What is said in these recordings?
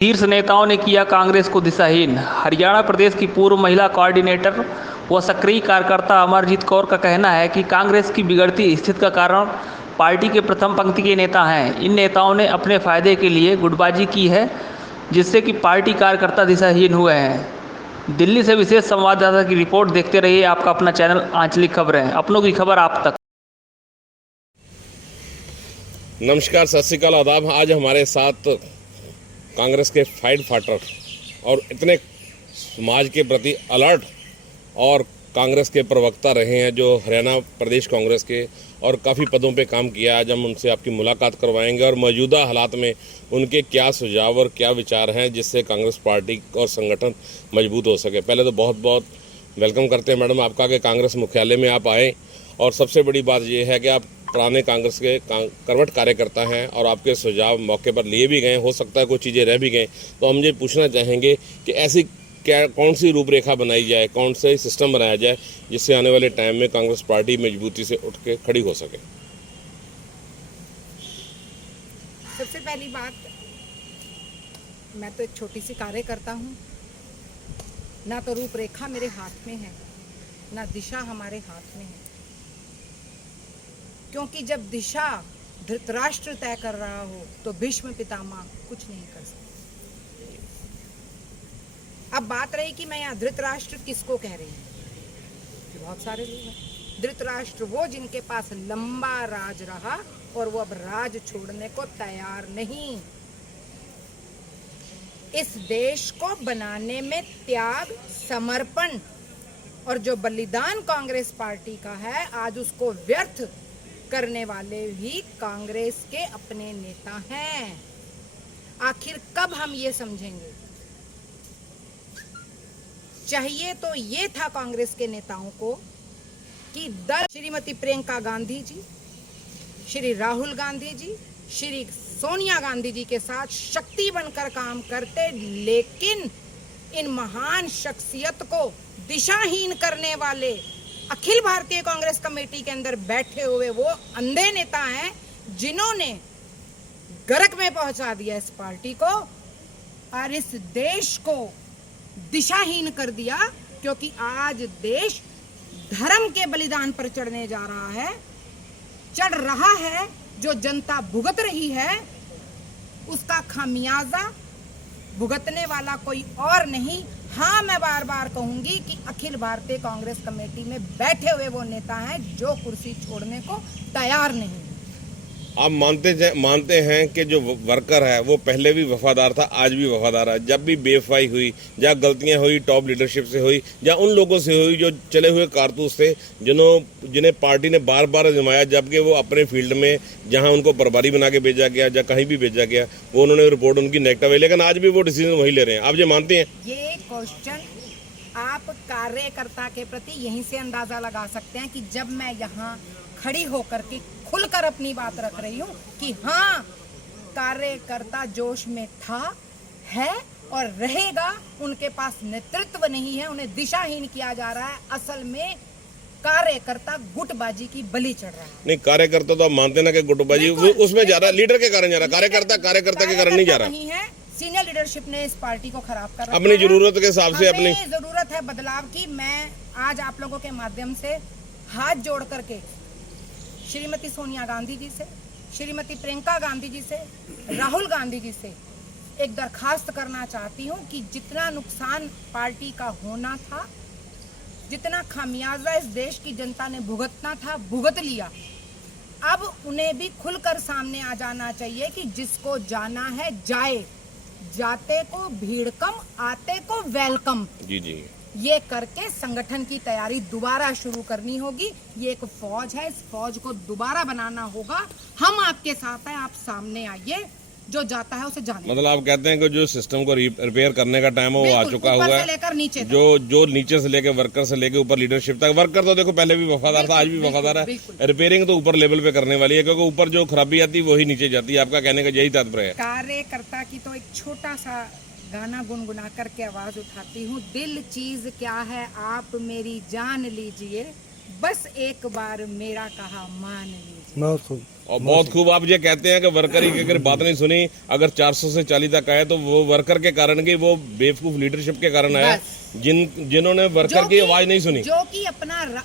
शीर्ष नेताओं ने किया कांग्रेस को दिशाहीन। हरियाणा प्रदेश की पूर्व महिला कोऑर्डिनेटर व सक्रिय कार्यकर्ता अमरजीत कौर का कहना है कि कांग्रेस की बिगड़ती स्थिति का कारण पार्टी के प्रथम पंक्ति के नेता हैं। इन नेताओं ने अपने फायदे के लिए गुटबाजी की है, जिससे कि पार्टी कार्यकर्ता दिशाहीन हुए हैं। दिल्ली से विशेष संवाददाता की रिपोर्ट देखते रहिए आपका अपना चैनल आंचलिक खबरें, अपनों की खबर आप तक। नमस्कार, सत श्री अकाल, आदाब। आज हमारे साथ कांग्रेस के फाइट फाइटर और इतने समाज के प्रति अलर्ट और कांग्रेस के प्रवक्ता रहे हैं जो हरियाणा प्रदेश कांग्रेस के और काफ़ी पदों पे काम किया। आज हम उनसे आपकी मुलाकात करवाएंगे और मौजूदा हालात में उनके क्या सुझाव और क्या विचार हैं जिससे कांग्रेस पार्टी और संगठन मजबूत हो सके। पहले तो बहुत बहुत वेलकम करते हैं मैडम आपका कि कांग्रेस मुख्यालय में आप आए। और सबसे बड़ी बात यह है कि आप पुराने कांग्रेस के करवट कार्यकर्ता हैं और आपके सुझाव मौके पर लिए भी गए, हो सकता है कुछ चीज़ें रह भी गए। तो हम ये पूछना चाहेंगे कि ऐसी कौन सी रूपरेखा बनाई जाए, कौन से सिस्टम बनाया जाए जिससे आने वाले टाइम में कांग्रेस पार्टी मजबूती से उठ के खड़ी हो सके। सबसे पहली बात, मैं तो एक छोटी सी कार्यकर्ता हूँ, ना तो रूपरेखा मेरे हाथ में है, ना दिशा हमारे हाथ में है। क्योंकि जब दिशा धृतराष्ट्र तय कर रहा हो तो भीष्म पितामह कुछ नहीं कर सकते। अब बात रही कि मैं यहाँ धृतराष्ट्र किसको कह रही हूँ। बहुत सारे लोग हैं। धृतराष्ट्र वो जिनके पास लंबा राज रहा और वो अब राज छोड़ने को तैयार नहीं। इस देश को बनाने में त्याग, समर्पण और जो बलिदान कांग्रेस पार्टी का है, आज उसको व्यर्थ करने वाले भी कांग्रेस के अपने नेता हैं। आखिर कब हम ये समझेंगे? चाहिए तो ये था कांग्रेस के नेताओं को कि दल श्रीमती प्रियंका गांधी जी, श्री राहुल गांधी जी, श्री सोनिया गांधी जी के साथ शक्ति बनकर काम करते, लेकिन इन महान शख्सियत को दिशाहीन करने वाले अखिल भारतीय कांग्रेस कमेटी के अंदर बैठे हुए वो अंधे नेता हैं जिन्होंने गर्क में पहुंचा दिया इस पार्टी को और इस देश को दिशाहीन कर दिया। क्योंकि आज देश धर्म के बलिदान पर चढ़ने जा रहा है, चढ़ रहा है। जो जनता भुगत रही है उसका खामियाजा भुगतने वाला कोई और नहीं। हाँ, मैं बार बार कहूंगी कि अखिल भारतीय कांग्रेस कमेटी में बैठे हुए वो नेता हैं जो कुर्सी छोड़ने को तैयार नहीं। आप मानते हैं कि जो वर्कर है वो पहले भी वफादार था, आज भी वफादार है। जब भी बेवफाई हुई, जहाँ गलतियां हुई टॉप लीडरशिप से हुई, जहाँ उन लोगों से हुई जो चले हुए कारतूस थे, जिन्हें पार्टी ने बार बार आजमाया, जबकि वो अपने फील्ड में जहाँ उनको प्रभारी बना के भेजा गया, जहाँ कहीं भी भेजा गया, वो उन्होंने रिपोर्ट उनकी नेगेटिव है, लेकिन आज भी वो डिसीजन वही ले रहे हैं। आप ये मानते हैं? ये क्वेश्चन आप कार्यकर्ता के प्रति यहीं से अंदाजा लगा सकते हैं कि जब मैं यहाँ खड़ी होकर के खुलकर अपनी बात रख रही हूँ कि हाँ, कार्यकर्ता जोश में था, है और रहेगा। उनके पास नेतृत्व नहीं है, उन्हें दिशाहीन किया जा रहा है। असल में कार्यकर्ता गुटबाजी की बलि चढ़ रहा है। नहीं, कार्यकर्ता तो आप मानते ना कि गुटबाजी उसमें जा रहा, लीडर के कारण जा रहा, कार्यकर्ता के कारण नहीं जा रहा। नहीं है, सीनियर लीडरशिप ने इस पार्टी को खराब कर रखा है। अपनी जरूरत के हिसाब से अपनी जरूरत है बदलाव की। मैं आज आप लोगों के माध्यम से हाथ जोड़ करके श्रीमती सोनिया गांधी जी से, श्रीमती प्रियंका गांधी जी से, राहुल गांधी जी से एक दरखास्त करना चाहती हूं कि जितना नुकसान पार्टी का होना था, जितना खामियाजा इस देश की जनता ने भुगतना था, भुगत लिया। अब उन्हें भी खुलकर सामने आ जाना चाहिए कि जिसको जाना है जाए, जाते को भीड़ कम, आते को वेलकम। जी ये करके संगठन की तैयारी दोबारा शुरू करनी होगी। ये एक फौज है, इस फौज को दोबारा बनाना होगा। हम आपके साथ हैं, आप सामने आइए, जो जाता है उसे जाने। मतलब आप कहते हैं कि जो सिस्टम को रिपेयर करने का टाइम है वो आ चुका हुआ है, लेकर नीचे जो नीचे से लेके वर्कर से लेके ऊपर लीडरशिप तक। वर्कर तो देखो पहले भी वफादार था, आज भी वफादार है। रिपेयरिंग तो ऊपर लेवल पे करने वाली है, क्योंकि ऊपर जो खराबी आती है वही नीचे जाती है। आपका कहने का यही तात्पर्य है? कार्यकर्ता की तो एक छोटा सा गाना गुनगुना करके आवाज उठाती हूँ। दिल चीज क्या है आप मेरी जान लीजिए, बस एक बार मेरा कहा मान लीजिए। बहुत खूब। और बहुत खूब। आप ये कहते हैं कि वर्कर की अगर बात नहीं सुनी, अगर 400 से 40 तक आए तो वो वर्कर के कारण की, वो बेवकूफ लीडरशिप के कारण आया, जिन्होंने वर्कर की आवाज नहीं सुनी, जो कि अपना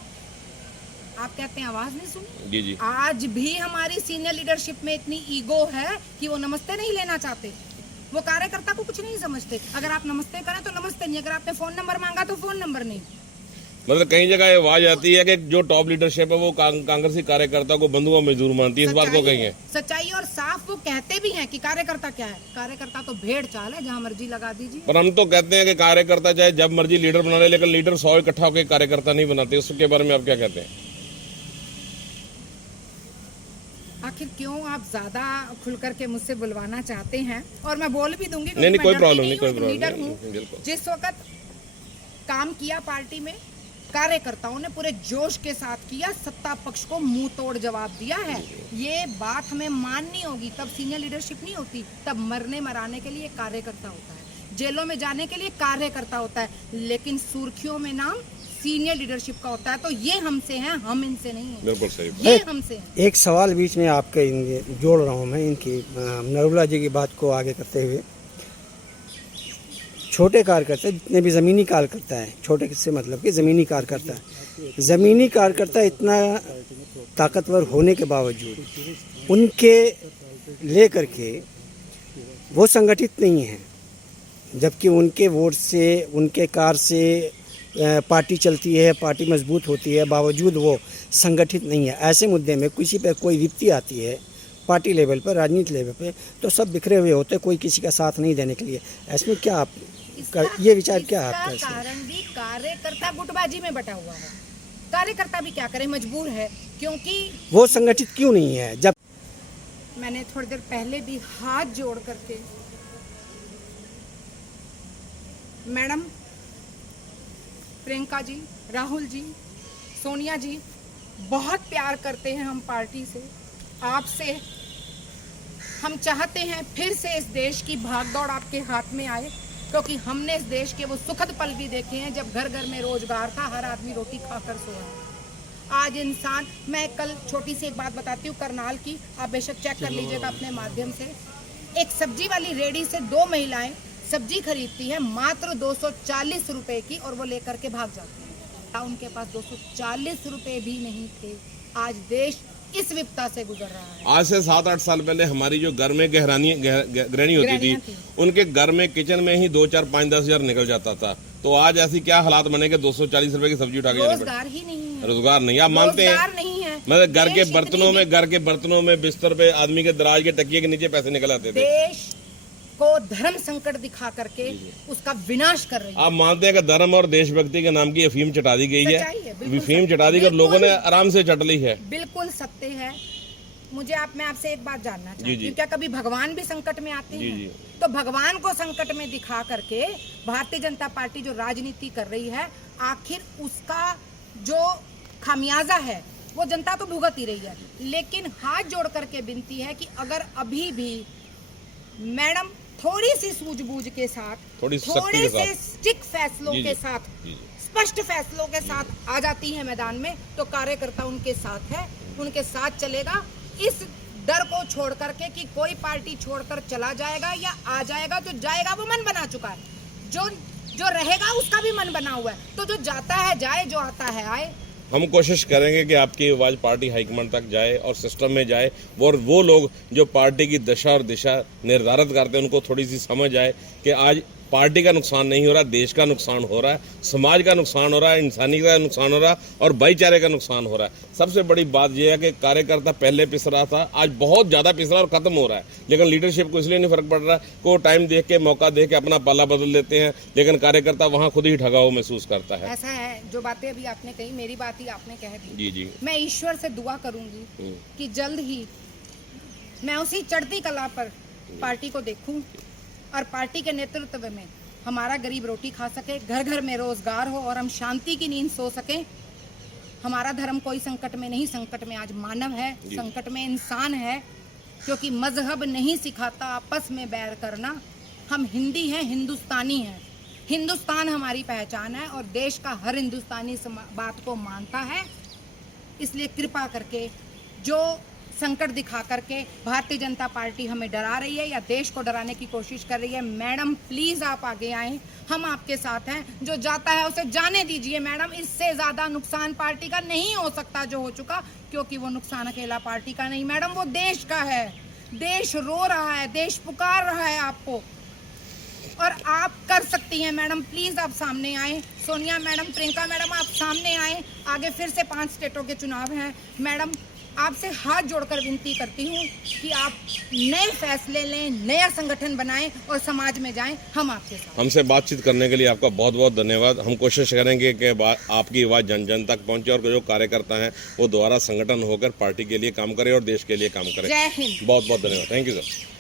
आप कहते हैं आवाज नहीं सुनी। जी जी। आज भी हमारी सीनियर लीडरशिप में इतनी ईगो है कि वो नमस्ते नहीं लेना चाहते, वो कार्यकर्ता को कुछ नहीं समझते। अगर आप नमस्ते करें तो नमस्ते नहीं, अगर आपने फोन नंबर मांगा तो फोन नंबर नहीं। मतलब कई जगह ये आवाज आती है कि जो टॉप लीडरशिप है वो कांग्रेसी कार्यकर्ता को बंधुआ मजदूर मानती है। इस बात को कही है सच्चाई, और साफ वो कहते भी हैं कि कार्यकर्ता क्या है, कार्यकर्ता तो भेड़ चाल है, जहां मर्जी लगा दीजिए। पर हम तो कहते हैं कि कार्यकर्ता चाहे जब मर्जी लीडर बना ले, लेकिन लीडर 100 इकट्ठा होकर कार्यकर्ता नहीं बनाते। उसके बारे में आप क्या कहते हैं? आखिर क्यों आप ज्यादा खुल करके मुझसे बुलवाना चाहते हैं, और मैं बोल भी दूंगी। नहीं, कोई प्रॉब्लम नहीं, कोई लीडर प्रॉब्लम हूँ। बिल्कुल। जिस वक्त काम किया पार्टी में, कार्यकर्ताओं ने पूरे जोश के साथ किया, सत्ता पक्ष को मुंह तोड़ जवाब दिया है। ये बात हमें माननी होगी, तब सीनियर लीडरशिप नहीं होती, तब मरने मराने के लिए कार्यकर्ता होता है, जेलों में जाने के लिए कार्यकर्ता होता है, लेकिन सुर्खियों में नाम सीनियर लीडरशिप का होता है। तो ये हमसे हैं, हम इनसे नहीं हैं। बिल्कुल सही। ये हमसे हैं। एक सवाल बीच में आपके जोड़ रहा हूँ मैं, इनकी नरूला जी की बात को आगे करते हुए। छोटे कार्यकर्ता, जितने भी ज़मीनी कार्यकर्ता हैं, छोटे से मतलब कि ज़मीनी कार्यकर्ता इतना ताकतवर होने के बावजूद उनके ले करके वो संगठित नहीं हैं, जबकि उनके वोट से, उनके कार से पार्टी चलती है, पार्टी मजबूत होती है, बावजूद वो संगठित नहीं है। ऐसे मुद्दे में किसी पर कोई विपत्ति आती है पार्टी लेवल पर, राजनीति लेवल पर, तो सब बिखरे हुए होते हैं, कोई किसी का साथ नहीं देने के लिए। ऐसे में क्या आप ये विचार क्या है आपका? इसका कारण भी कार्यकर्ता गुटबाजी में बटा हुआ है। कार्यकर्ता भी क्या करे, मजबूर है, क्योंकि वो संगठित क्यों नहीं है। जब मैंने थोड़ी देर पहले भी हाथ जोड़ करके, मैडम प्रियंका जी, राहुल जी, सोनिया जी, बहुत प्यार करते हैं हम पार्टी से, आपसे। हम चाहते हैं फिर से इस देश की भागदौड़ आपके हाथ में आए, क्योंकि हमने इस देश के वो सुखद पल भी देखे हैं जब घर घर में रोजगार था, हर आदमी रोटी खाकर सोया। आज इंसान, मैं कल छोटी सी एक बात बताती हूँ करनाल की, आप बेशक चेक कर लीजिएगा अपने माध्यम से। एक सब्जी वाली रेडी से 2 महिलाएं सब्जी खरीदती है मात्र 240 रुपए की, और वो लेकर के भाग जाती है। उनके पास 240 रुपए भी नहीं थे। आज देश इस विपदा से गुजर रहा है। आज से 7-8 साल पहले हमारी जो घर में गृहिणी होती थी, उनके घर में किचन में ही 2, 4, 5, 10 हजार निकल जाता था। तो आज ऐसी क्या हालात बने कि 240 रुपए की सब्जी उठा के रोजगार ही नहीं है। रोजगार नहीं, आप मानते हैं? नहीं है। मतलब घर के बर्तनों में बिस्तर पे आदमी के दराज के तकिए के नीचे पैसे निकल आते थे। देश को धर्म संकट दिखा करके उसका विनाश कर रही है। आप मानते हैं कि धर्म और देशभक्ति के नाम की अफीम चटा दी गई है? अफीम चटा दी, लोगों ने आराम से चट ली है। बिल्कुल सत्य है। मैं आपसे एक बात जानना चाहती हूँ, क्या कभी भगवान भी संकट में आते हैं? तो भगवान को संकट में दिखा करके भारतीय जनता पार्टी जो राजनीति कर रही है, आखिर उसका जो खामियाजा है वो जनता तो भुगत ही रही है। लेकिन हाथ जोड़ करके विनती है कि अगर अभी भी मैडम थोड़ी सी सूझबूझ के साथ, थोड़े से स्टिक फैसलों के साथ, स्पष्ट फैसलों के साथ आ जाती है मैदान में, तो कार्यकर्ता उनके साथ है, उनके साथ चलेगा। इस डर को छोड़ करके कि कोई पार्टी छोड़कर चला जाएगा या आ जाएगा, जो जाएगा वो मन बना चुका है, जो रहेगा उसका भी मन बना हुआ है। तो जो जाता है जाए, जो आता है आए। हम कोशिश करेंगे कि आपकी आवाज़ पार्टी हाईकमान तक जाए और सिस्टम में जाए, और वो लोग जो पार्टी की दशा और दिशा निर्धारित करते हैं उनको थोड़ी सी समझ आए कि आज पार्टी का नुकसान नहीं हो रहा, देश का नुकसान हो रहा है, समाज का नुकसान हो रहा है, इंसानियत का नुकसान हो रहा है और भाईचारे का नुकसान हो रहा है। सबसे बड़ी बात यह है कि कार्यकर्ता पहले पिस रहा था, आज बहुत ज़्यादा पिस रहा और ख़त्म हो रहा है। लेकिन लीडरशिप को इसलिए नहीं फर्क पड़ रहा कि वो टाइम देख के, मौका देख के अपना पाला बदल देते हैं, लेकिन कार्यकर्ता वहाँ खुद ही ठगा हुआ महसूस करता है। ऐसा है, जो बातें अभी आपने कही, मेरी बात ही आपने कह दी। जी जी। मैं ईश्वर से दुआ करूंगी कि जल्द ही मैं उसी चढ़ती कला पर पार्टी को देखूं और पार्टी के नेतृत्व में हमारा गरीब रोटी खा सके, घर घर में रोजगार हो और हम शांति की नींद सो सके। हमारा धर्म कोई संकट में नहीं, संकट में आज मानव है, संकट में इंसान है, क्योंकि मजहब नहीं सिखाता आपस में बैर करना। हम हिंदी हैं, हिंदुस्तानी हैं, हिंदुस्तान हमारी पहचान है और देश का हर हिंदुस्तानी इस बात को मानता है। इसलिए कृपा करके जो संकट दिखा करके भारतीय जनता पार्टी हमें डरा रही है या देश को डराने की कोशिश कर रही है। मैडम प्लीज आप आगे आएं, हम आपके साथ हैं। जो जाता है उसे जाने दीजिए मैडम, इससे ज्यादा नुकसान पार्टी का नहीं हो सकता जो हो चुका, क्योंकि वो नुकसान अकेला पार्टी का नहीं मैडम, वो देश का है। देश रो रहा है, देश पुकार रहा है आपको, और आप कर सकती हैं मैडम। प्लीज आप सामने आए, सोनिया मैडम, प्रियंका मैडम, आप सामने आए। आगे फिर से 5 स्टेटों के चुनाव हैं मैडम, आपसे हाथ जोड़कर विनती करती हूँ कि आप नए फैसले लें, नया संगठन बनाएं और समाज में जाएं। हम आपके साथ। हमसे बातचीत करने के लिए आपका बहुत बहुत धन्यवाद। हम कोशिश करेंगे कि आपकी आवाज़ जन जन तक पहुंचे और जो कार्यकर्ता हैं वो दोबारा संगठन होकर पार्टी के लिए काम करें और देश के लिए काम करें। जय हिंद। बहुत बहुत धन्यवाद। Thank you sir.